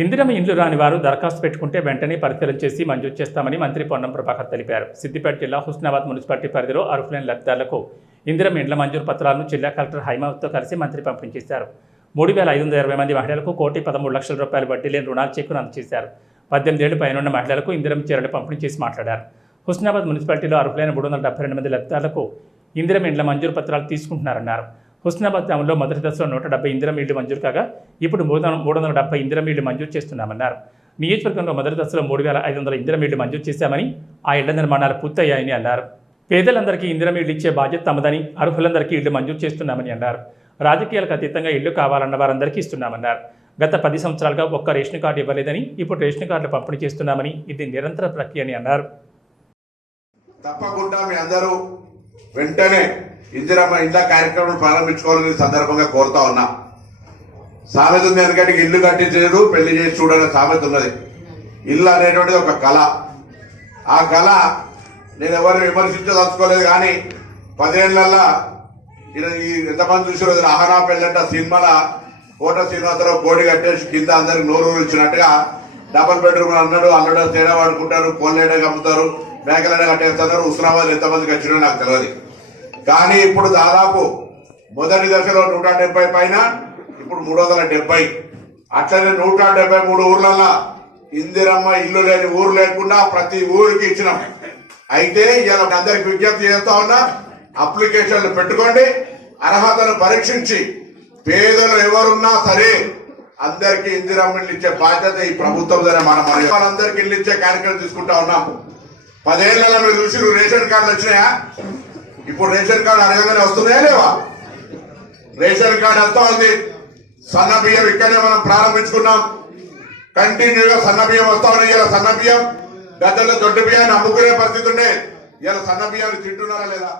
ఇందిరమ్మ ఇండ్లు రాని వారు దరఖాస్తు పెట్టుకుంటే వెంటనే పరిశీలన చేసి మంజూరు చేస్తామని మంత్రి పొన్నం ప్రభాకర్ తెలిపారు. సిద్దిపేట జిల్లా హుస్నాబాద్ మున్సిపాలిటీ పరిధిలో అర్హులైన లబ్ధిదారులకు ఇందిరమ్మ ఇండ్ల మంజూరు పత్రాలను జిల్లా కలెక్టర్ హైమావత్తో కలిసి మంత్రి పంపించేశారు. మూడు వేల ఐదు వందల ఇరవై మంది మహిళలకు కోటి పదమూడు లక్షల రూపాయల వడ్డీ లేని రుణాలు చెక్కును అందజేశారు. పద్దెనిమిది పైనున్న మహిళలకు ఇందిరమ్మ చీరలు పంపిణీ చేసి మాట్లాడారు. హుస్నాబాద్ మున్సిపాలిటీలో అర్హులైన మూడు వందల డెబ్బై రెండు మంది లబ్ధిదారులకు ఇందిరమ్మ ఇండ్ల మంజూరు పత్రాలు తీసుకుంటున్నారన్నారు. హుస్నాబాద్ గ్రామంలో మొదటి దశలో నూట డెబ్బై ఇందిరం ఇళ్ళు మంజూరు కాగా ఇప్పుడు మూడు మూడు వందల డెబ్బై ఇందిరం ఇళ్ళు మంజూరు చేస్తున్నామన్నారు. నియోజకవర్గంలో మొదటి దశలో మూడు వేల ఐదు వందల ఇందిరం ఇళ్ళు మంజూరు చేశామని ఆ ఇళ్ళ నిర్మాణాలు పూర్తయ్యాయని అన్నారు. పేదలందరికీ ఇందిరం ఇళ్ళు ఇచ్చే బాధ్యత తమదని అర్హులందరికీ ఇళ్ళు మంజూరు చేస్తున్నామని అన్నారు. రాజకీయాలకు అతీతంగా ఇళ్ళు కావాలన్న వారందరికీ ఇస్తున్నామన్నారు. గత పది సంవత్సరాలుగా ఒక్క రేషన్ కార్డు ఇవ్వలేదని ఇప్పుడు రేషన్ కార్డులు పంపిణీ చేస్తున్నామని ఇది నిరంతర ప్రక్రియ అని అన్నారు. తప్పకుండా మీ అందరూ వెంటనే ఇందిరమ్మ ఇండ్ల కార్యక్రమం ప్రారంభించుకోవాలని సందర్భంగా కోరుతా ఉన్నా. సామెత ఉంది ఎందుకంటే ఇల్లు కట్టించలేదు పెళ్ళి చేసి చూడని సామెత ఉన్నది. ఇల్లు అనేటువంటిది ఒక కళ. ఆ కళ నేను ఎవరు విమర్శించదలుచుకోలేదు కానీ పదేళ్ళల్లా ఈ ఎంతమంది చూసారు అహనా పెళ్ళంట సినిమాల కోట శ్రీనివాసరావు కోడి కట్టేసి కింద అందరికి నోరు ఇచ్చినట్టుగా డబల్ బెడ్రూమ్ అన్నాడు అల్లడ తేడా వాడుకుంటారు కోళ్ళేడ కమ్ముతారు మేకలైన కట్టేస్తున్నారు ఉస్మానాబాద్ ఎంతమంది వచ్చినా నాకు తెలియదు. కానీ ఇప్పుడు దాదాపు మొదటి దశలో నూట డెబ్బై పైన ఇప్పుడు మూడు వందల డెబ్బై. అట్లనే నూట డెబ్బై మూడు ఊర్లల్లో ఇందిరమ్మ ఇల్లు లేని ఊరు లేకుండా ప్రతి ఊరికి ఇచ్చినాం. అయితే ఇలా అందరికి విజ్ఞప్తి చేస్తా ఉన్నా అప్లికేషన్లు పెట్టుకోండి అర్హతను పరీక్షించి పేదలు ఎవరున్నా సరే అందరికి ఇందిరమ్మ ఇల్లు ఇచ్చే బాధ్యత ఈ ప్రభుత్వం మనం మన వాళ్ళందరికీ ఇల్లు ఇచ్చే కార్యక్రమం తీసుకుంటా ఉన్నాము పదేళ్ళలో మీరు చూసి రేషన్ కార్డులు వచ్చినాయా? ఇప్పుడు రేషన్ కార్డు అడగంగానే వస్తున్నాయా లేవా? రేషన్ కార్డు వస్తా ఉంది? సన్న బియ్యం ఇక్కడనే మనం ప్రారంభించుకున్నాం. కంటిన్యూగా సన్న బియ్యం వస్తా ఉన్నాయి. ఇలా సన్న బియ్యం గతంలో దొడ్డు బియ్యాన్ని అమ్ముకునే పరిస్థితి ఉండే. ఇలా సన్న బియ్యాన్ని తింటున్నారా లేదా?